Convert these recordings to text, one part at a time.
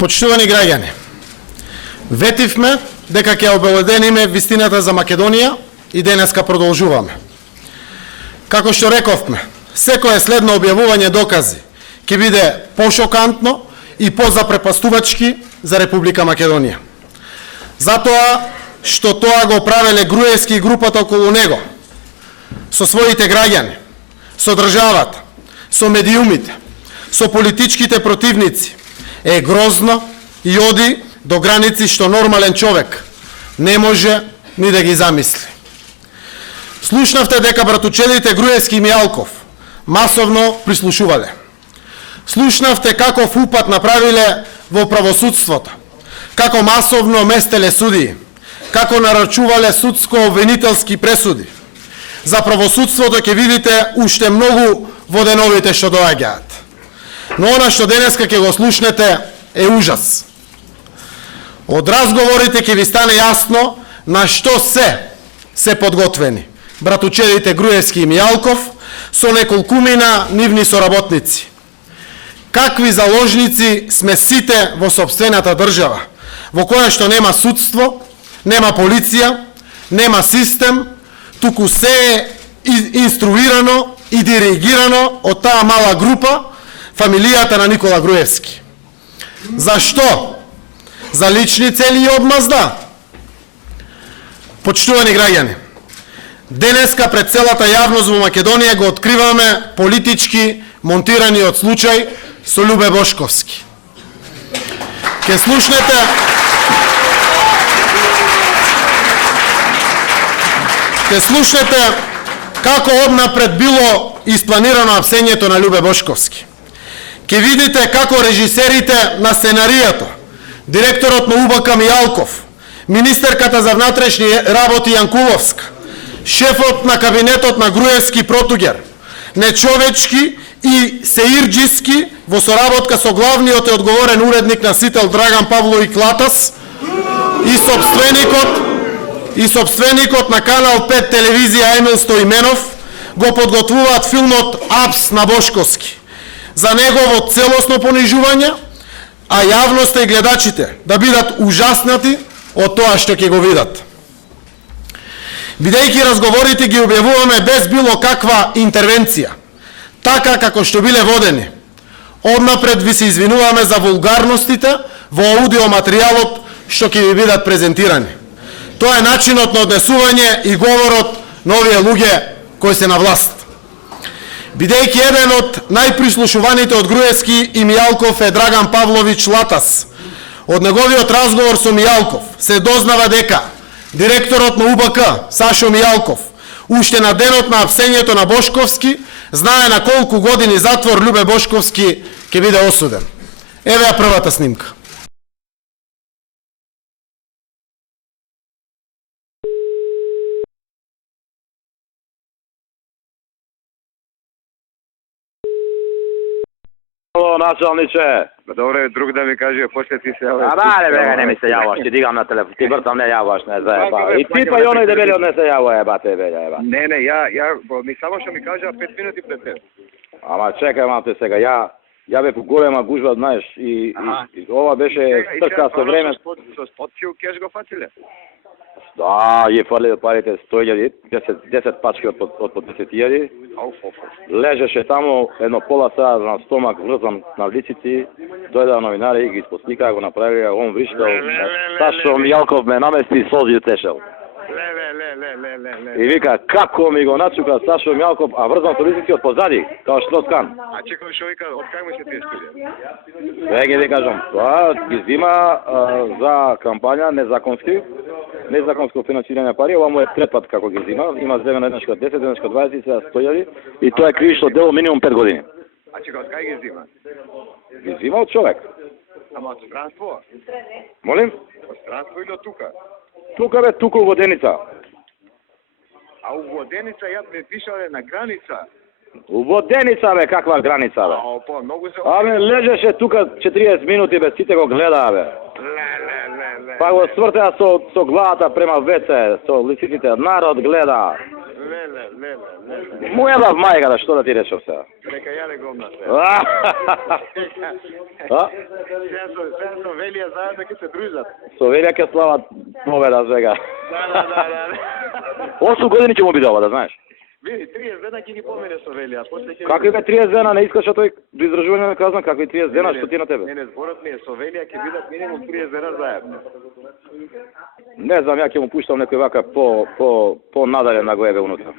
Почитувани граѓани, ветивме дека ќе обелодениме вистината за Македонија и денеска продолжуваме. Како што рековме, секое следно објавување докази ќе биде пошокантно и позапрепастувачки за Република Македонија. Затоа што тоа го правеле Груевски и групата околу него, со своите граѓани, со државата, со медиумите, со политичките противници, е грозно и оди до граници што нормален човек не може ни да ги замисли. Слушнавте дека братучедите Груевски и Мијалков масовно прислушувале. Слушнавте каков упат направиле во правосудството, како масовно местеле судии, како нарачувале судско-обвинителски пресуди. За правосудството ќе видите уште многу во деновите што доаѓаат. Но она што денеска ќе го слушнете е ужас. Од разговорите ќе ви стане јасно на што се подготвени братучедите Груевски и Мијалков со неколкумина нивни соработници. Какви заложници сме сите во сопствената држава, во која што нема судство, нема полиција, нема систем, туку се е инструирано и диригирано од таа мала група, фамилијата на Никола Груевски. Зашто? За лични цели и одмазда? Почитувани граѓани, денеска пред целата јавност во Македонија го откриваме политички монтираниот случај со Љубе Бошковски. Ке слушнете како однапред било испланирано апсењето на Љубе Бошковски. Ке видите како режисерите на сценаријето, директорот на УБК Мијалков, министерката за внатрешни работи Јанкуловска, шефот на кабинетот на Груевски Протугер, нечовечки и сеирџиски во соработка со главниот и одговорен уредник на Сител Драган Павлови Клатас и собственикот на Канал 5 телевизија Емил Стоименов го подготвуваат филмот Апс на Бошковски за негово целосно понижување, а јавноста и гледачите да бидат ужаснати од тоа што ќе го видат. Бидејќи разговорите ги објавуваме без било каква интервенција, така како што биле водени, однапред ви се извинуваме за вулгарностите во аудиоматеријалот што ќе ви бидат презентирани. Тоа е начинот на однесување и говорот на овие луѓе кои се на власт. Бидејќи еден од најприслушуваните од Груевски и Мијалков е Драган Павлович Латас, од неговиот разговор со Мијалков се дознава дека директорот на УБК Сашо Мијалков уште на денот на апсењето на Бошковски знае на колку години затвор Љубе Бошковски ќе биде осуден. Еве ја првата снимка. Началниче. Добре, друг да ми каже, после ти се јаваш. Абе, бе, не ми се јаваш, ти дигам на телефон, ти вртам не јаваш, не заеба. И пипа и оној дебелиот не се јава, ебате, бе, еба. Не, ми само што ми кажа 5 минути пред теб. Ама чекај малте сега, ја бе голема гужва, знаеш, и ова беше трка со време. Со спотфил кеш го фатиле? Да, ја фалиле парите 100.000, 10 пачки од по 10.000. Лежеше таму едно пола саат на стомак врзан на лицици, дојдаа новинари и ги испосликаа, го направиле, он вришкал. Сашо Мијалков ме намести и солзи тешел. И вика, како ми го начука Сашо Мијалков, а врзан со лицици од позади, као Шлоскан. А чекам што вика, од кај му се тие студија? Веќе ги кажам, тоа ги зима за кампања незаконско финансирање пари, ова му е трет пат како ги зима, има земено еднашка 10, еднашка 20, сега 100.000 и тоа е кривично дело минимум 5 години. А чека, од кај ги зима? Ги зима од човек. Ама од странство? Молим? Од странство или од тука? Тука бе, тука у Воденица. А у Воденица ја ме пишале на граница. У Воденица бе, каква граница бе? Опа, многу се... Абе, лежеше тука 40 минути бе, сите го гледаа бе. Па го свртеа со главата према ВЦ, со лициците, народ гледа. Леле. Моја да мајка, да што да ти речам сега? Нека ја не гомна се. А? Сега со Велија заедно ќе се дружат. Со Велија ќе слават победа сега. Да. 8 години ќе му биде ова, да знаеш. Види, 30 дена ќе ги помине со Велија, после ќе... Какви бе 30 дена, не искаше тој до издржување на казна, какви 30 дена, што ти на тебе? Не, зборот ми е со Велија ќе бидат минимум 30 дена заедно. Не знам, ја ќе му пуштам некој вака по надале на го ебе унутра.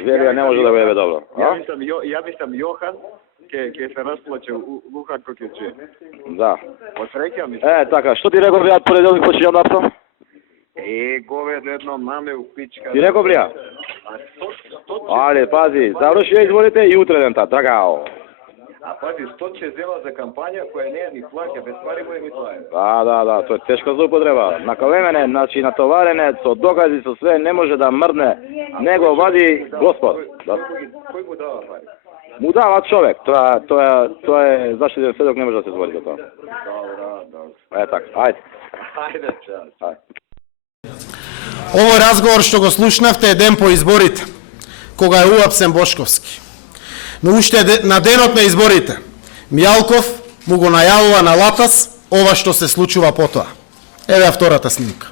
Велија не може да го ебе добро. Ја мислам Јохан ќе се расплаче Лука кој ќе чуе. Да. Посреќа мислам. Така, што ти реков ја понеделник почињам да апсам? Говедо едно маме у пичка. Ти реков ли ја? Але, пази, заврши ја изборите и утре дента, тргао. А пази, 100 ќе зема за кампања која не е ни плаќа, без пари му е ми тоа. Да, тоа е тешка злоупотреба. Накалемене, значи натоварене, со докази, со све, не може да мрдне. Него вади Господ. Кој му дава пари? Му дава човек, тоа е заштитен сведок, не може да се збори за тоа. Добро. Така, ајде. Ајде, чао. Овој разговор што го слушнавте е ден по изборите, кога е уапсен Бошковски. Но уште на денот на изборите, Мјалков му го најавува на Латас ова што се случува потоа. Еве втората снимка.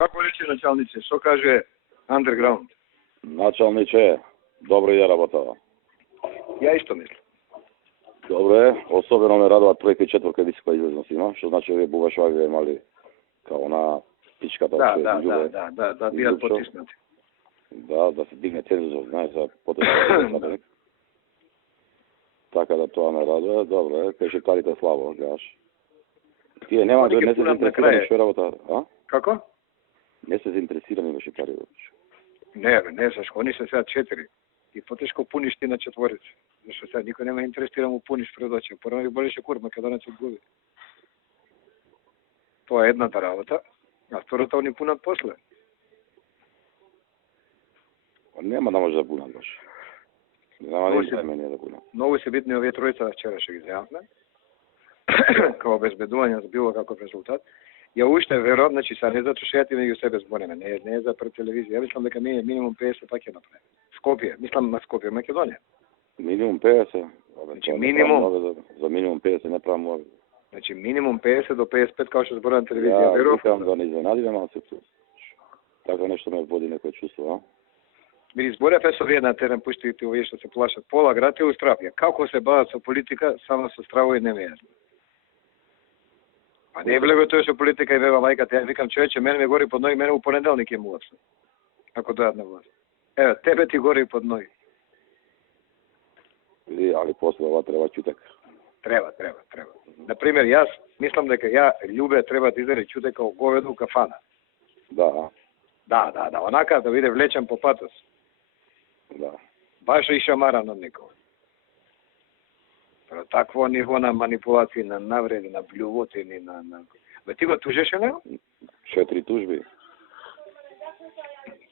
Како рече началници, што каже Underground? Началниче, добро ја работава. Ја исто мислам. Добро е, особено ме радува тројка и четворка висока известност има, што значи овие бубашваги ве имали као на пичката. Да, бијат потиснати. Да се дигне цензус, знаеш, за потиснати. Така да тоа ме радува, добро е, кај парите слабо, гледаш. Тие нема да не се заинтересирани што работа, а? Како? Не се заинтересирани беше пари. Не, зашко они се сега 4. И потешко пуниш ти на четворица. Зашто сега никој нема интересира му пуниш пред очи. Порано ви болеше кур, Македонец одгуби. Тоа е едната работа, а втората они пунат после. Нема да може да пунат баш. Нема да пунат. Многу се битни овие тројца вчера што ги земавме. Као обезбедување за било каков резултат. Ја уште верувам, значи са не затоа што ја ти меѓу себе збореме, не е за пред телевизија. Ја мислам дека ние минимум 50 пак ќе направиме. Скопје, мислам на Скопје, Македонија. Минимум 50. Значи минимум за минимум 50 не правам овој. Значи минимум 50 до 55 како што зборува на телевизија. Ја викам да не изненадиме малку. Така нешто ме води некој чувство, а? Биди зборев со вие на терен, пуштите овие што се плашат. Пола град е у стравија. Како се бават со политика, само со стравови не ме јасно. А не е влего тоа што политика и вева мајката. Ја викам, човече, мене ми гори под ноги, мене у понеделник е му апсу. Ако дојат на власт. Еве, тебе ти гори под ноги. Види, али после ова треба чутек. Треба. Например, јас мислам дека ја, Љубе, треба да издаде чутека у говедо у кафана. Да. Да, онака да биде влечен по патос. Да. Баш и шамаран од никој. Такво ниво на манипулации, на навреди, на блювотини, на... Бе, ти го тужеше него? 4 тужби.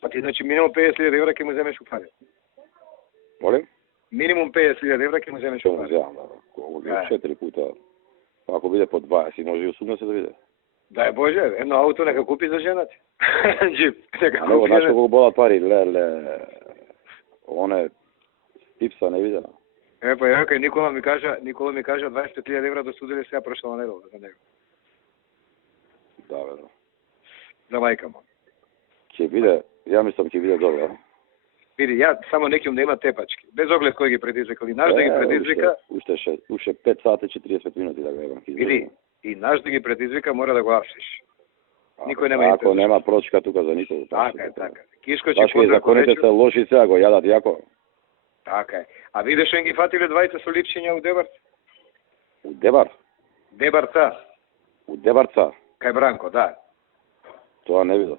Па ти, значи, минимум 50.000 евра ќе му земеш у пари. Молим? Минимум 50.000 евра ќе му земеш у пари. Да. 4 пута. Ако биде по 20, може и 80 да биде. Дај Боже, едно ауто нека купи за жената. Джип, нека купи. Знаеш колку болат пари, леле. Оне типса не видела. Па ја Никола ми кажа 25.000 евра да судили сега прошла недела за него. Да, бе. За мајка му. Ќе биде, ја мислам ќе биде добро. Види, ја само неким да има тепачки. Без оглед кој ги предизвика, и наш да ги предизвика. Уште 5 сати 40 минути да го имам. Види, и наш да ги предизвика мора да го апсиш. Никој нема интерес. Ако нема прочка тука за никој. Така. Кишко ќе контра законите се лоши сега го јадат јако. Така е. А видиш ги фатиле двајца со липчиња у Дебарт? У Дебар? Дебарца. У Дебарца? Кај Бранко, да. Тоа не видов.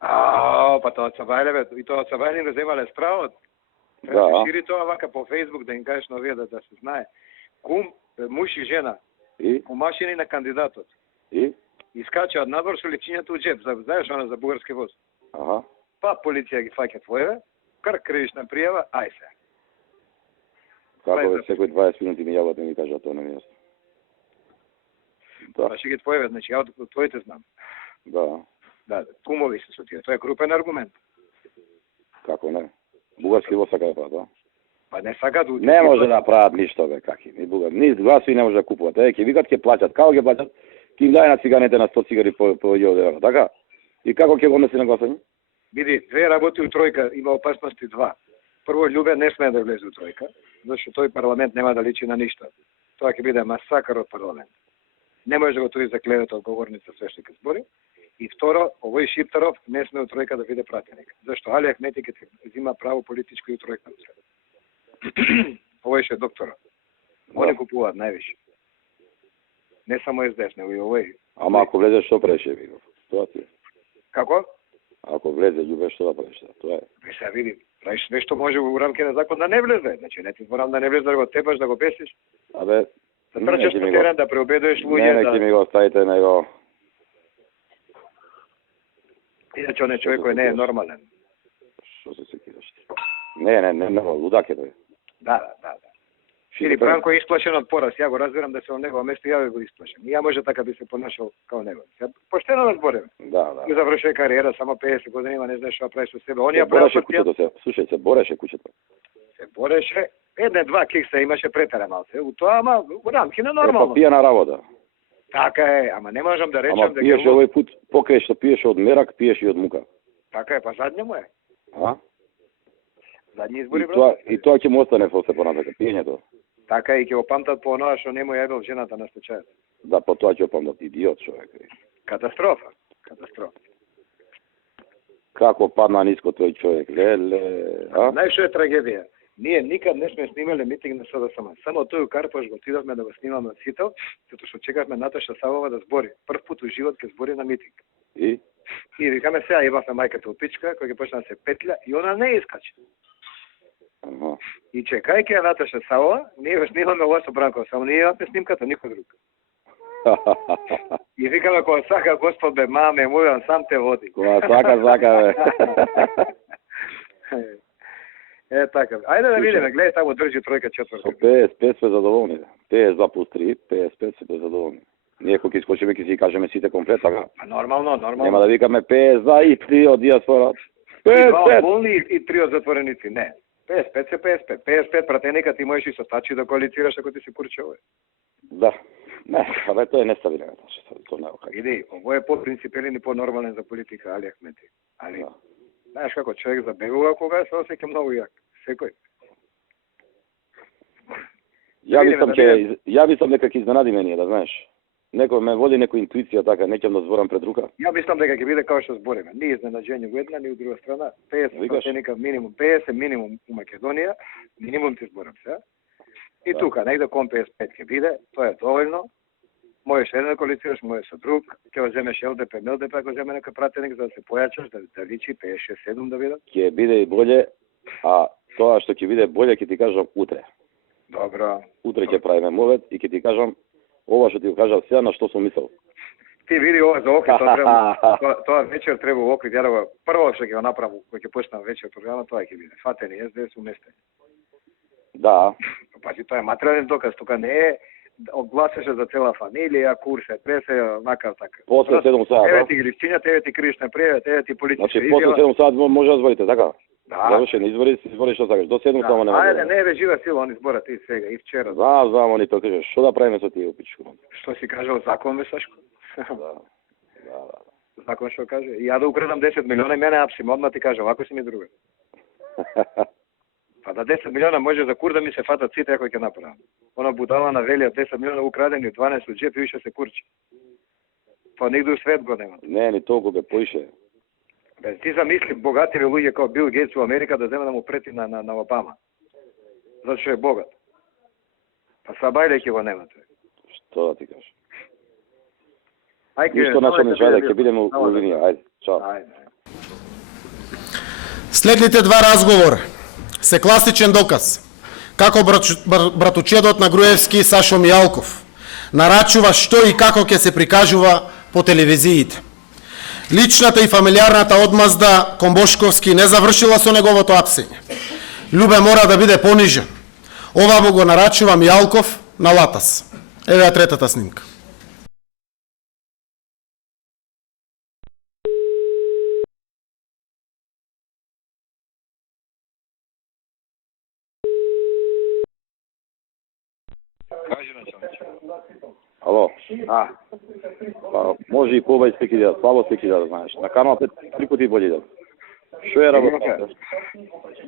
Па тоа Цабајле, бе, и тоа Цабајле да земале справот. Да. Шири тоа вака по Фейсбук да им кажеш на овие да се знае. Кум, муж и жена. И? Помашини на кандидатот. И? Искачаат надвор со липчињата у джеп, знаеш она за бугарски воз. Аха. па полиција ги фаќа твоеве, кривична пријава, ај се. Како е секој 20 минути ми јават и ми кажат тоа не ми е јасно. Да, Па ќе ги твоеве, значи ја од твоите знам. да, Да, кумови се со тие, тоа е крупен аргумент. како не. Бугарски во сака да прават, да? Па не сакаат да Не може да прават ништо бе, каки. Ни бугар, ни гласови не може да купуваат. Ќе викат ќе плаќат, како ќе плаќат? Ќе им дај на циганите на 100 цигари по 1000 евра, така? И како ќе го однеси на гласање? Види, две работи у тројка, има опасности два. Прво, Љубе не смее да влезе у тројка, зашто тој парламент нема да личи на ништо. Тоа ќе биде масакар од парламент. Не може да го туди за клевета од говорница све што ќе збори. И второ, овој Шиптаров не смее у тројка да биде пратеник. Зашто Али Ахмети ќе зима право политичко и у тројка. Овој ше докторот. Они купуваат највише. Не само СДС, него и овој. Ама ако влезе што преше виков. Тоа ти. Како? Ако влезе Љубе што да правиш? Тоа е. Ве се види, правиш све што може во рамки на закон да не влезе. Значи не ти зборам да не влезе да го тепаш, да го бесиш. Абе, Да трчаш по терен, да преобедуваш не, луѓе, ќе да... ми го оставите него. Иначе оне човек кој не е нормален. Што се секираш ти? Не, лудак е тој. Да. Или Бранко е исплашен од пораз, ја го разбирам да се од него место, ја го исплашен. И ја може така би се понашал као него. Сега поштено да збориме. Да. Ја завршува кариера, само 50 години има, не знаеш што прави со себе. Он ја бореше правеше куќето се. Слушај, се бореше куќето. се бореше, едне-два кикса имаше претера малце. У тоа, ама во рамки на Па нормално. пијана работа. Така е, ама не можам да речам Ама дека пиеше овој пут, покрај што пиеше од мерак, пиеше и од мука. така е, па задње му е. А? Задни избори, И тоа ќе му остане после понатака, пиењето. Така и ќе го памтат по оноа што не му јавил жената на стечајот. Да, по тоа ќе опамдат идиот човек. Катастрофа. Како падна ниско тој човек, леле, а? Знаеш што е трагедија? Ние никад не сме снимале митинг на СДСМ. Само тој Карпаш го отидовме да го снимаме од Сител, затоа што чекавме Наташа Савова да збори. Прв пат во живот ќе збори на митинг. И викаме сега ебавме мајката од пичка, која ќе почна да се петля и она не искаче. Ага. И чекајќи ја Наташа Савова, ние го снимаме ова со Бранко, само ние имаме снимката, никој друг. И викаме кога сака Господ бе маме, мојан сам те води. Кога сака бе. Е така. Ајде да видиме, гледај таму држи тројка четвртка. Со 55 сме задоволни. 52 плюс 3, 55 сме задоволни. Ние кога ќе искочиме ќе си кажеме сите комплет, така. Па нормално. Нема да викаме 52 и 3 од диаспора. 55 болни и 3 од затвореници, не. 55 се 55. 55 пратеника ти можеш и со Тачи да коалицираш ако ти се курче овој. Да. Не, абе тоа е нестабилен, тоа не е окей. Види, овој е по-принципелен и по-нормален за политика, Али Ахмети. Али, Да. знаеш како човек забегува кога се осеќа многу јак. Секој. Ја мислам дека ќе изненади мене, да знаеш. Некој ме води некоја интуиција така, не ќе да зборам пред рука. Ја мислам дека ќе биде како што збориме. Ни изненаđење во една, ни во друга страна. 50 пратеника минимум, 50 минимум у Македонија, минимум ти зборам сега. И тука, негде кон 55 ќе биде, тоа е доволно. Можеш еден да коалицираш, можеш со друг, ќе го земеш ЛДП, МЛДП, ако земе некој пратеник за да се појачаш, да личи 56-7 да биде. Ќе биде и боле, а тоа што ќе биде боле ќе ти кажам утре. Добро. Утре ќе правиме мовет и ќе ти кажам ова што ти го кажав сега на што сум мислел. Ти види ова за Охрид, тоа вечер треба во Охрид, ја да го прво што ќе го направам кога ќе почнам вечер програма, тоа ќе биде. Фатени СДС уместени. Да. Пази, тоа е материјален доказ, тука не е огласеше за цела фамилија, курсе, пресе, макар така. После 7 саат, еве ти гривчињата, еве ти кривична пријава, еве ти политичка Значи, после 7 саат може да зборите, така? Да. Завршен избори што сакаш. До 7 само нема. Ајде, не е жива сила, они зборат и сега, и вчера. Знам, они тоа кажеш. Што да правиме со тие опичко? Што си кажал закон, бе, Сашко? Да. Закон што каже? И ја да украдам 10 милиона и мене апсим, одма ти кажа, овако си ми друга. Па да 10 милиона може за кур да ми се фатат сите ако ќе направам. Она будала на велија 10 милиона украдени, 12 од джеп и више се курчи. Тоа нигде у свет го нема. Не, ни толку бе поише. Бе, ти замисли богативи луѓе како Бил Гейтс во Америка да земе да му прети на Обама. Зато што е богат. Па сабајле ќе го немате. Што да ти кажеш? Ајде, Ништо началниче, ајде, ќе бидеме у линија, ајде, чао. Следните два разговора се класичен доказ како братучедот на Груевски Сашо Мијалков нарачува што и како ќе се прикажува по телевизиите. Личната и фамилиарната одмазда кон Бошковски не завршила со неговото апсење. Љубе мора да биде понижен. Ова му го нарачува Мијалков на Латас. Еве ја третата снимка. Кажи началниче. Ало, А, па може и побај слики да, слабо слики да знаеш. На канал 5 3 пати боле да. Што е работа?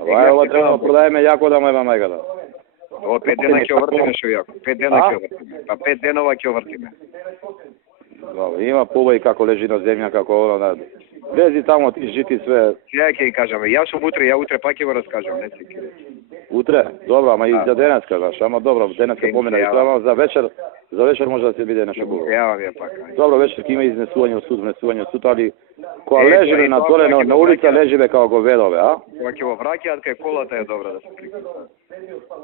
Ова треба да продаеме јако да му еба мајката. Ово 5 дена ќе овртиме шо јако. 5 дена ќе овртиме. Па 5 денова ќе овртиме. Добро, има побај како лежи на земја, како оно да. Лези тамо ти жити све. Ја ќе кажам, јас сум утре, ја утре пак ќе го раскажам, не си. Утре? Добро, ама и за денеска, знаеш, ама добро, денеска помина и тоа, за вечер може да се биде нешто хубаво. Јавам ја пак. Добро, вечер ќе има изнесување од суд, внесување од суд, али кога лежиме на доле на улица лежиме како го ведове, а? Кога ќе го враќаат кај колата е добра да се прикажа.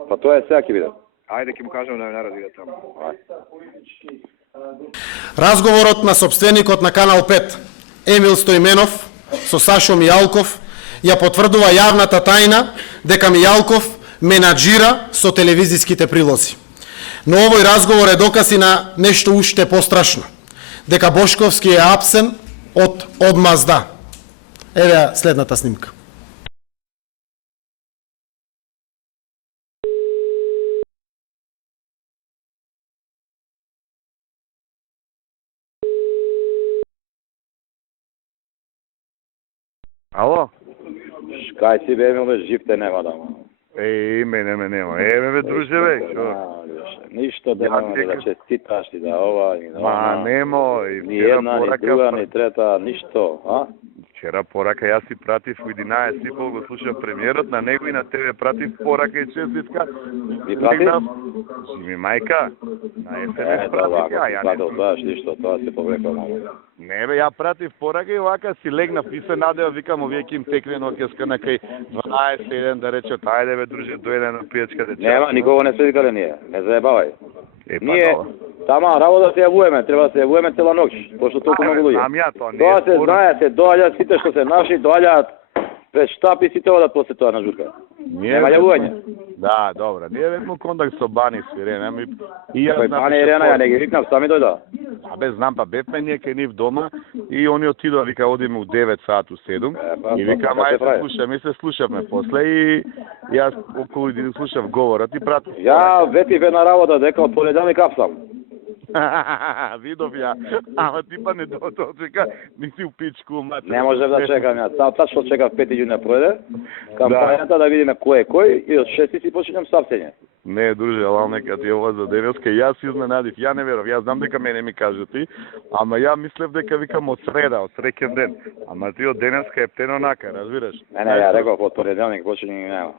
Па тоа е сега ќе биде. Ајде ќе му кажам да ме наради да таму. Разговорот на собственикот на Канал 5, Емил Стојменов, со Сашо Мијалков, ја потврдува јавната тајна дека Мијалков менаџира со телевизиските прилози. Но овој разговор е доказ и на нешто уште пострашно, дека Бошковски е апсен од одмазда. Еве ја следната снимка. Ало? Кај си бе, Емиле, жив те нема да. Мене нема. Бе, друже, бе, шо? Ништо да нема да честиташ ти да ова и да Ма, она. немо. Ни една, ни друга, ни трета, ништо, а? Вчера порака, јас си пратив у 11:30, го слушав премиерот, на него и на тебе пратив порака и честитка. Ви пратив? Ми мајка, на СМС Тоа, пратив ја тоа, тоа, ништо, тоа се поврекал мамо. Не бе, ја пратив порака и вака си легнав и се надева, викам, овие ќе им текне ноќеска на кај 12:01 да рече, ајде бе, друже, дојде на пијачка да чај. Нема, никого не се викале ние, не заебавај. Па Ние, тоа. тама работа се јавуваме, треба да се јавуваме цела ноќ, пошто толку многу луѓе. Знам ја, тоа не Тоа е се спорно. знае, се доаѓаат сите што се наши, доаѓаат пред штаб и сите одат после тоа на журка. Нема јавување. Да, добра. Ние ведно контакт со Бани свирене, ами и ја Кој Бани Ирена, ја не ги викнав, сами дојда. Абе, знам, па бевме ние кај нив дома и они отидоа, вика, одиме у 9 саат у 7. И вика, така се ајде прави. слушаме, се слушавме после и јас околу да слушав говорот и пратив. Ја ветив една работа дека од понеделник апсам. Видов ја, ама ти па не дочека, ни си у пичку, мате. Не можев да чекам ја. Тачно чекав 5 јуни пројде. Кампањата да видиме кој е кој и од 6 си почнем сапсење. Не, друже, ала нека ти ова за денеска, јас изненадив, ја не веров, јас знам дека мене ми кажа ти, ама ја мислев дека викам од среда, од среќен ден, ама ти од денеска е птенонака, разбираш? Не, ја реков од понеделник почине нема.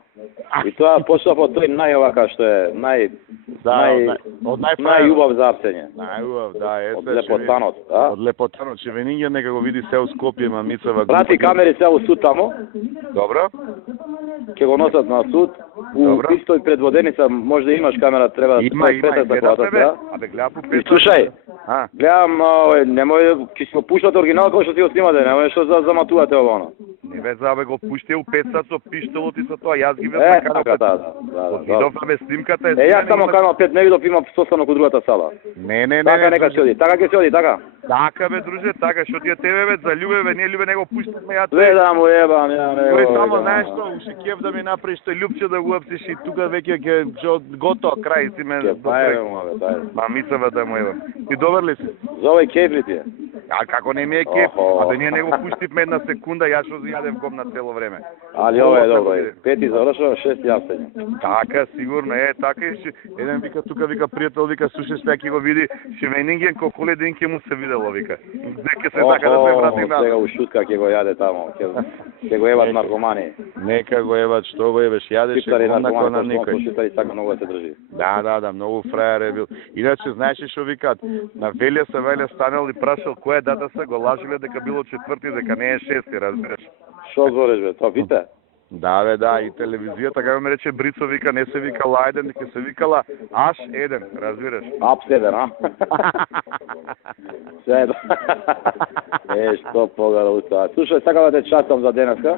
И тоа почнав од тој најовака што е од најубав за апсење. Најубав, да, Од Лепотанот, а? Од Лепотанот, Шевенингија нека го види се у Скопје, мамицава. Прати камери се у суд тамо, Добро? ќе го носат на суд. У Добро. истој предводеница може да имаш камера, треба да Има, колата сега. Абе, гледа по И петата. слушај, А, гледам, немој, ќе си го пуштат оригинал кој што си го снимате, немој што заматувате ово оно. не бе, забе го пуште у 5 сат со пиштолот и со тоа, јас ги видов на канал Така, 5. да. Видов, абе, снимката е... Јас само канал 5 не видов, има состанок у другата сала. Не, Така нека се оди, така ќе се оди, така. Така бе, друже, така, што ти е тебе, бе, за љубе, бе, ние љубе не го пуштаме, ја Ве да му ебам, ја не. Тој само знаеш што, уште кеф да ми направиш тој љупче да го апсиш и тука веќе ќе готово крај си ме. Ќе пајме му, бе, тај. Мамицава да му ева. Ти добар ли си? За овој кеф ли ти е? А како не ми е кеф? Охо. А да ние не го пуштивме една секунда, јас што јадев гомна цело време. Али ова е добро, пети завршува, 6 јапсење. Така, сигурно е, така и еден вика тука, вика пријател, вика слушай што ќе го види Шевенинген колку ден ќе му се видело, вика. Дека се така да се врати на. Сега у шутка ќе го јаде тамо, ќе го ебат наркомани. Нека го ебат, што го ебеш, јадеше Шитари гомна кој на наркомани, никој. што шитари сака многу да се држи. Да, многу фрајер е бил. Иначе, знаеш ли што викат? На Велја се Велја станал и прашал која дата се, го лажиле дека било 4, дека не е 6, разбираш? Шо збориш бе, тоа вите? Да, бе, да, и телевизијата, како ме рече Брицо, вика, не се вика Лајден, ќе се викала Аш еден, разбираш? Апседен, а? Седо. Што погара уста. Слушај, сакам да те чатам за денеска.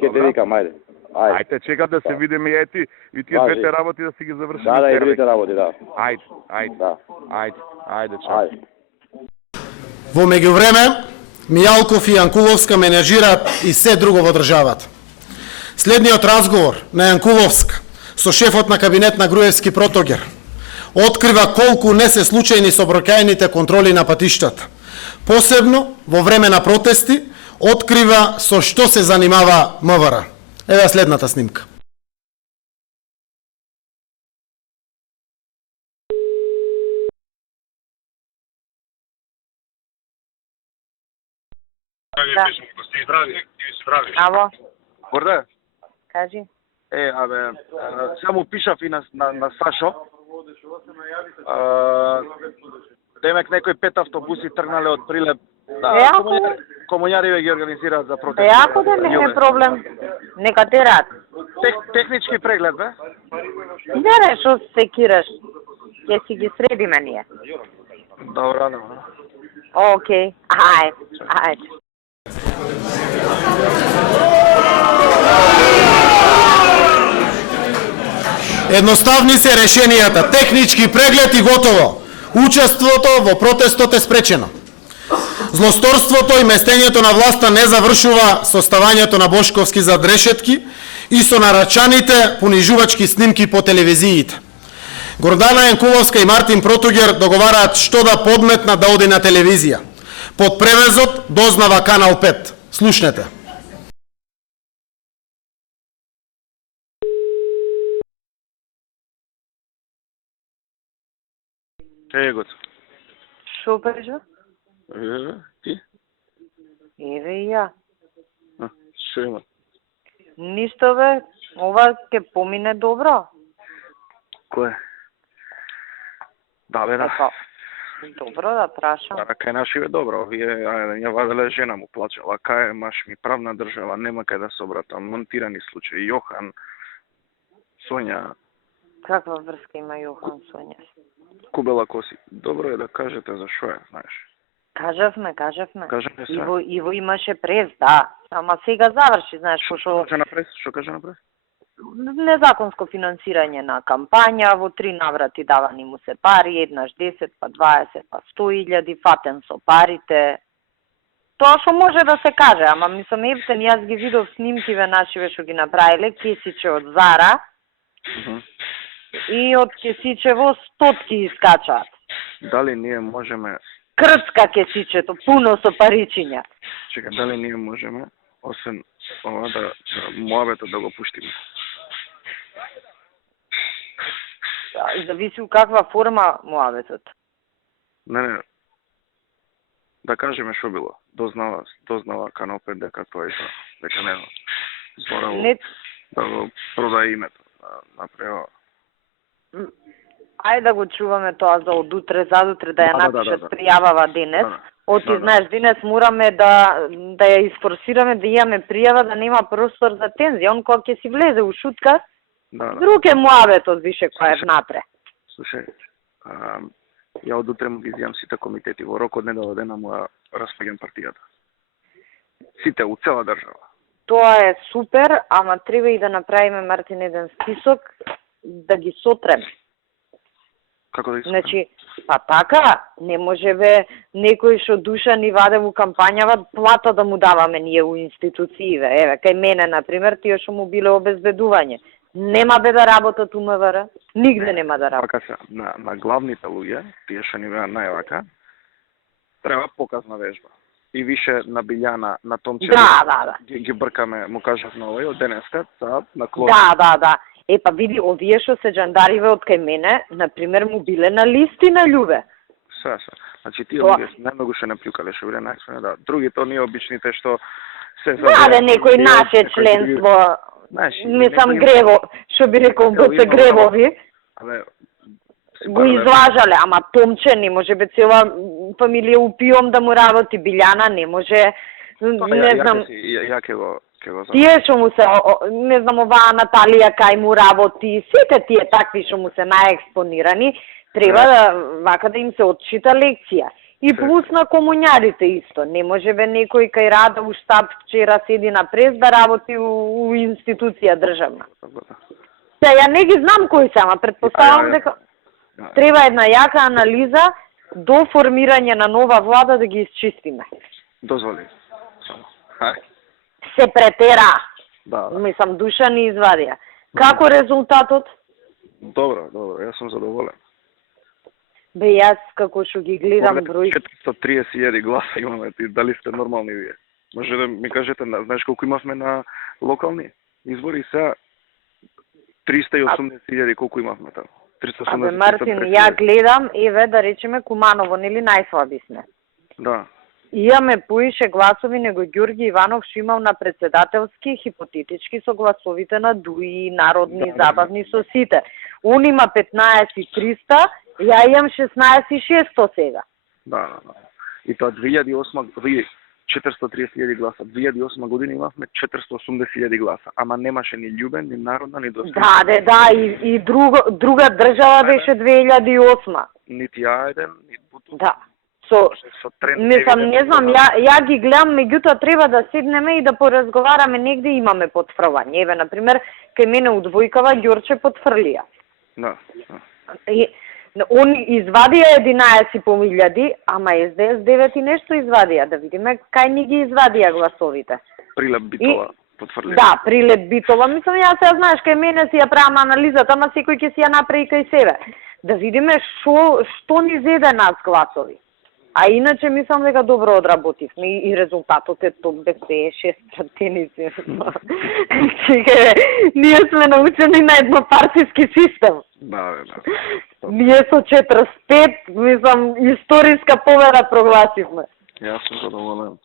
Ке те викам, ајде. Ајде, чекам да се видиме и ети, и тие Важи. двете работи да си ги завршиме. Да, и другите работи, да. Ајде, Да. ајде, чао. Ајде. Во меѓувреме, Мијалков и Јанкуловска менеджираат и се друго во државата. Следниот разговор на Јанкуловска со шефот на кабинет на Груевски Протогер открива колку не се случајни сообраќајните контроли на патиштата. Посебно во време на протести открива со што се занимава МВР. Еве следната снимка. Да. Ало, Борде, кажи. само пишав и на Сашо. Демек некои 5 автобуси тргнале од Прилеп. Да, комуњари ги организираат за протест. Ако да не е проблем, нека те рад. Технички преглед, бе? Не, што се кираш? Ќе си ги средиме ние. Добро. Океј, ајде. Едноставни се решенијата, технички преглед и готово. Учеството во протестот е спречено. Злосторството и местењето на власта не завршува со ставањето на Бошковски зад решетки и со нарачаните понижувачки снимки по телевизиите. Гордана Јанкуловска и Мартин Протогер договараат што да подметнат да оди на телевизија. Под превезот дознава Канал 5. Слушнете. Чегот. Шо кажа? Ти? Еве и ја. Шо има? Ништо бе, ова ќе помине добро. Кој? Да, бе, да. Епа, добро да прашам. Да, кај наши е добро, овие, ја ваделе жена му плачела, кај маш ми правна држава, нема кај да се обратам, монтирани случаи, Јохан, Сонја, Каква врска има Јохан Сонја? Кубела Коси. Добро е да кажете за шо е, знаеш. Кажавме. Кажете се. Иво имаше прес, да. Ама сега заврши, знаеш, Шо каже напред? Шо каже напред? незаконско финансирање на кампања, во 3 наврати давани му се пари, еднаш 10, па 20, па 100.000, фатен со парите. Тоа што може да се каже, ама мислам ефтен, јас ги видов снимкиве нашиве што ги направиле, Кесиче од Зара и од Кесичево стотки искачаат. Дали ние можеме, Крцка Кесичето, пуно со паричиња. чека, дали ние можеме, освен ова да муабето да го пуштиме? Зависи у каква форма муабетот. Не, да кажеме што било. Дознава Канал 5 дека тоа е тоа, дека не зборало Не, да го продаде името на прева. ајде да го чуваме тоа за од утре, задутре да ја Да. напишат пријавава денес. Да. Оти, Да. знаеш, денес мораме да ја изфорсираме, да имаме пријава, да нема простор за тензија. Он кога ќе си влезе у шутка, Да. друг е муабетот више кој е внатре. Слушај, ја од утре му ги изјам сите комитети, во рок од недела дена му ја распаѓам партијата. Сите, у цела држава. Тоа е супер, ама треба и да направиме, Мартин, еден список, да ги сотреме. Како да ги Значи, па така, не може бе некој што душа ни ваде во кампањава, плата да му даваме ние у институцииве. Еве, кај мене, например, тие што му биле обезбедување. Нема бе да работат у МВР, нигде нема да работат. Вака се, на главните луѓе, тие што ни беа највака, треба показна вежба. И више на Билјана, на Томче, Да. ги бркаме, му кажав на овој, од денеска, на Клод. Да. Епа види, овие што се джандариве од кај мене, например, му биле на листи на љубе. Се. Значи, тие Тоа- луѓе најмногу што не плюкале, што биле најсвоне, да. Другите, оние обичните што се Да, некој наше членство, мислам грево, што би рекол БЦ гревови, Абе, го излажале, ама Томче не може бе цела фамилија упиом да му работи, Билјана не може, не знам. Ја ќе Ке го Тие што му се, не знам, оваа Наталија кај му работи, сите тие такви што му се наекспонирани, треба да вака да им се отчита лекција. И плюс на комуњарите исто. Не може бе некој кај Рада у штаб вчера седи на прес да работи у институција државна. Ја не ги знам кои се, ама предпоставам дека треба една јака анализа до формирање на нова влада да ги исчистиме. Дозволи. Се претера. Да. Мислам, душа ни извадија. Како резултатот? Добро, јас сум задоволен. Бе, јас како што ги гледам број... 430.000 гласа имаме, ти дали сте нормални вие? Може да ми кажете, знаеш колку имавме на локални избори, сега 380.000 колку имавме таму? 380. Абе, Мартин, ја гледам, еве да речеме Куманово, нели најслаби сме. Да. Имаме поише гласови него Ѓорги Иванов што имал на председателски, хипотетички со гласовите на ДУИ, народни, забавни со сите. Он има 15.300, ја имам 16.600 сега. Да. И тоа 2008 430.000 гласа. 2008 година имавме 480.000 гласа, ама немаше ни љубен, ни народна, ни достојна. Да, и друга држава беше 2008. Нити Ајден, нити Буту. Да. Мислам, не знам, ја ги гледам, меѓутоа треба да седнеме и да поразговараме, негде имаме потфрвање. Еве, например, кај мене у Двојкава Ѓорче потфрлија. Да. Он извадија 11.500, ама СДС 9 и нешто извадија, да видиме кај ни ги извадија гласовите. Прилеп Битола потврдија. Да, Прилеп Битола. Мислам, ја сега знаеш, кај мене си ја правам анализата, ама секој ќе си ја направи кај себе. Да видиме што ни зеде нас гласови. А иначе мислам дека добро одработивме и резултатот е топ БС 6 пратеници. Ние сме научени на еднопартиски систем. Да. Ние со 45, мислам, историска победа прогласивме. Јас сум задоволен.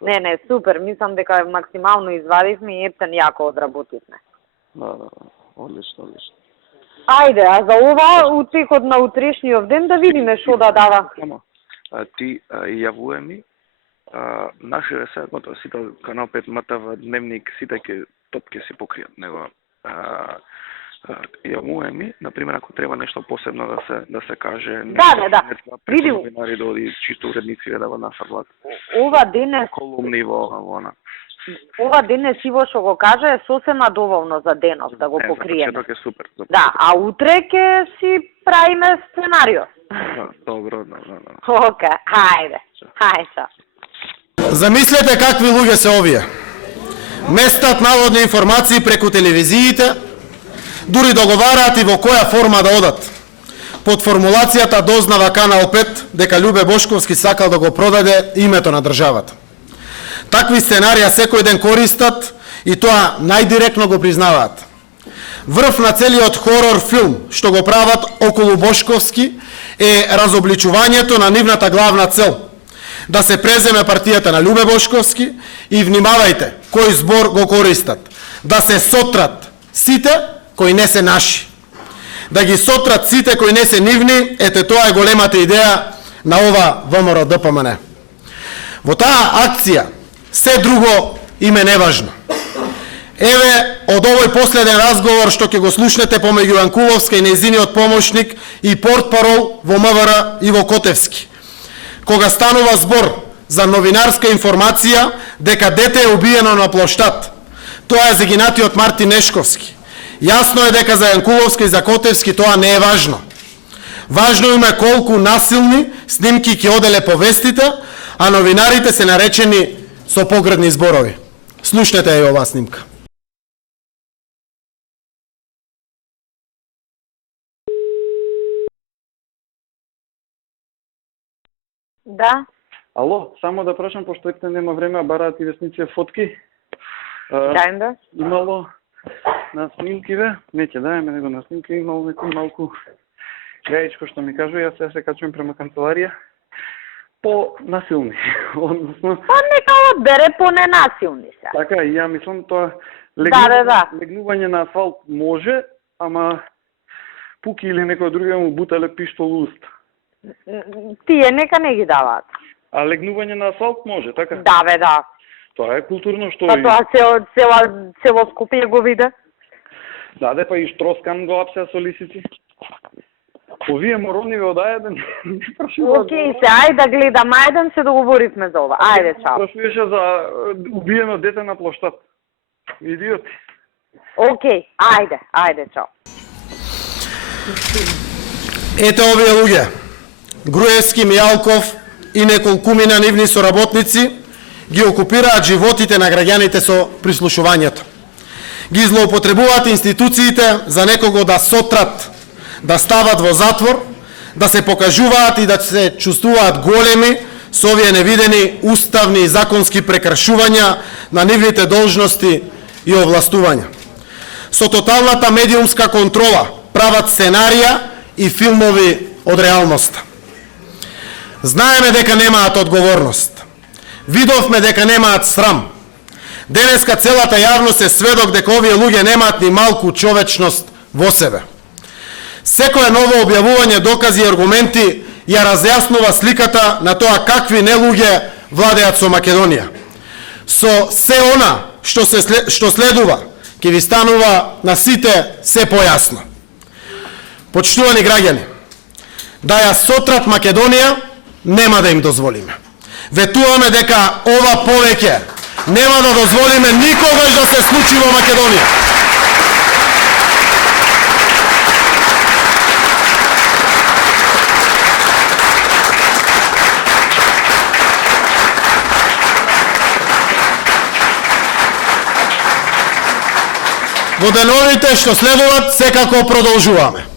Не, супер, мислам дека максимално извадивме и ептен јако одработивме. Да, одлично. Ајде, а за ова утекот на утрешниот ден да видиме што да дава. Ти јавуе ми, нашите сега готово сите канал 5 МТВ, Дневник, сите топки си покријат него. Јавуе ми, например, ако треба нешто посебно да се каже, Да. Види, новинари да оди чисто уредници да го насаблат. Ова денес колумни во она. Ова денес Иво што го кажа е сосема доволно за денов да го покриеме. Почеток е супер. Да, а утре ќе си правиме сценарио. Добро. Оке, хајде. Замислете какви луѓе се овие. Местат наводни информации преку телевизиите, дури договараат и во која форма да одат. Под формулацијата дознава Канал 5 дека Љубе Бошковски сакал да го продаде името на државата. Такви сценарија секој ден користат и тоа најдиректно го признаваат. Врв на целиот хорор филм што го прават околу Бошковски е разобличувањето на нивната главна цел – да се преземе партијата на Љубе Бошковски и внимавајте кој збор го користат – да се сотрат сите кои не се наши. Да ги сотрат сите кои не се нивни, ете тоа е големата идеја на ова ВМРО ДПМН. Во таа акција се друго им е неважно. Еве, од овој последен разговор што ќе го слушнете помеѓу Јанкуловска и нејзиниот помошник и портпарол во МВР Иво Котевски, кога станува збор за новинарска информација дека дете е убиено на плоштад. Тоа е загинатиот Мартин Нешковски. Јасно е дека за Јанкуловска и за Котевски тоа не е важно. Важно им е колку насилни снимки ќе оделе по вестите, а новинарите се наречени со погредни зборови. Слушнете ја оваа снимка. Да. Ало, само да прашам, пошто ете нема време, а бараат и весници фотки. Да. Имало на снимкиве, не ќе даеме него на снимки, имало некој малку гајичко што ми кажува, јас сега се качувам према канцеларија, по-насилни, односно... Па нека одбере по-ненасилни се. Така, и ја мислам тоа легнување на асфалт може, ама Пуки или некој други му бутале пиштол уст. Тие нека не ги даваат. А легнување на асфалт може, така? Да. Тоа е културно што Па тоа цело Скопје го виде. даде па и Штроскан го апсеа со лисици. Овие моровниве од Ајден Океј, се, ајде да гледам, ајдем се договоривме за ова. Ајде, чао. прашуваше за убиено дете на плоштад. Идиоти. Океј, ајде, чао. Ете овие луѓе, Груевски, Мијалков и неколкумина нивни соработници ги окупираат животите на граѓаните со прислушувањето. Ги злоупотребуваат институциите за некого да сотрат, да стават во затвор, да се покажуваат и да се чувствуваат големи со овие невидени уставни и законски прекршувања на нивните должности и овластувања. Со тоталната медиумска контрола прават сценарија и филмови од реалноста. Знаеме дека немаат одговорност. Видовме дека немаат срам. Денеска целата јавност е сведок дека овие луѓе немаат ни малку човечност во себе. Секое ново објавување докази и аргументи ја разјаснува сликата на тоа какви нелуѓе владеат со Македонија. Со се она што следува, ќе ви станува на сите се појасно. Почитувани граѓани, да ја сотрат Македонија нема да им дозволиме. Ветуваме дека ова повеќе нема да дозволиме никогаш да се случи во Македонија. Во деновите што следуваат секако продолжуваме.